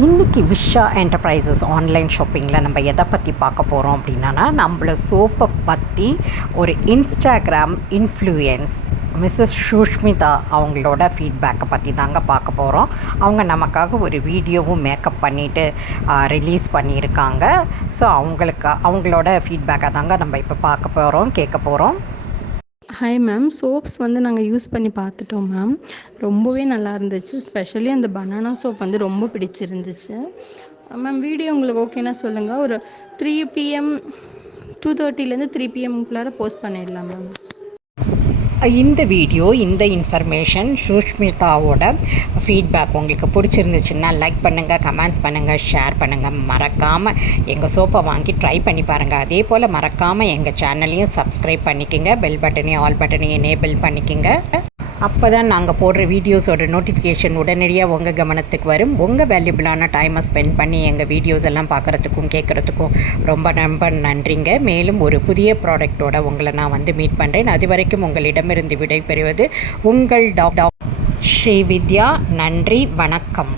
இன்றைக்கி விஷா enterprises online ஷாப்பிங்கில் நம்ம எதை பற்றி பார்க்க போகிறோம் அப்படின்னா, நம்மள சோப்பை பற்றி ஒரு இன்ஸ்டாகிராம் இன்ஃப்ளூயன்ஸ் மிஸ்ஸஸ் சுஷ்மிதா அவங்களோட ஃபீட்பேக்கை பற்றி தாங்க பார்க்க போகிறோம். அவங்க நமக்காக ஒரு வீடியோவும் மேக்கப் பண்ணிவிட்டு ரிலீஸ் பண்ணியிருக்காங்க. ஸோ அவங்களோட ஃபீட்பேக்கை தாங்க நம்ம இப்போ பார்க்க போகிறோம், கேட்க போகிறோம். ஹாய் மேம், சோப்ஸ் நாங்கள் யூஸ் பண்ணி பார்த்துட்டோம் மேம். ரொம்பவே நல்லா இருந்துச்சு. ஸ்பெஷலி அந்த பனானா சோப் ரொம்ப பிடிச்சிருந்துச்சு மேம். வீடியோ உங்களுக்கு ஓகேனா சொல்லுங்கள். ஒரு 3 PM 2:30 3 PMக்குள்ளார போஸ்ட் பண்ணிடலாம் மேம். இந்த வீடியோ, இந்த இன்ஃபர்மேஷன், சுஷ்மிதாவோட ஃபீட்பேக் உங்களுக்கு பிடிச்சிருந்துச்சுன்னா லைக் பண்ணுங்கள், கமெண்ட்ஸ் பண்ணுங்கள், ஷேர் பண்ணுங்கள். மறக்காமல் எங்கள் சோப்பை வாங்கி ட்ரை பண்ணி பாருங்கள். அதே போல் மறக்காமல் எங்கள் சேனலையும் சப்ஸ்கிரைப் பண்ணிக்கோங்க. பெல் பட்டனையும் ஆல் பட்டனையும் எனேபிள் பண்ணிக்கோங்க. அப்போ தான் நாங்கள் போடுற வீடியோஸோட நோட்டிஃபிகேஷன் உடனடியாக உங்கள் கவனத்துக்கு வரும். உங்கள் வேல்யூபிளான டைமை ஸ்பெண்ட் பண்ணி எங்கள் வீடியோஸ் எல்லாம் பார்க்குறதுக்கும் கேட்குறதுக்கும் ரொம்ப நன்றிங்க. மேலும் ஒரு புதிய ப்ராடக்டோட உங்களை நான் மீட் பண்ணுறேன். அது வரைக்கும் உங்களிடமிருந்து விடைபெறுவது உங்கள் டாக்டர் ஸ்ரீவித்யா. நன்றி, வணக்கம்.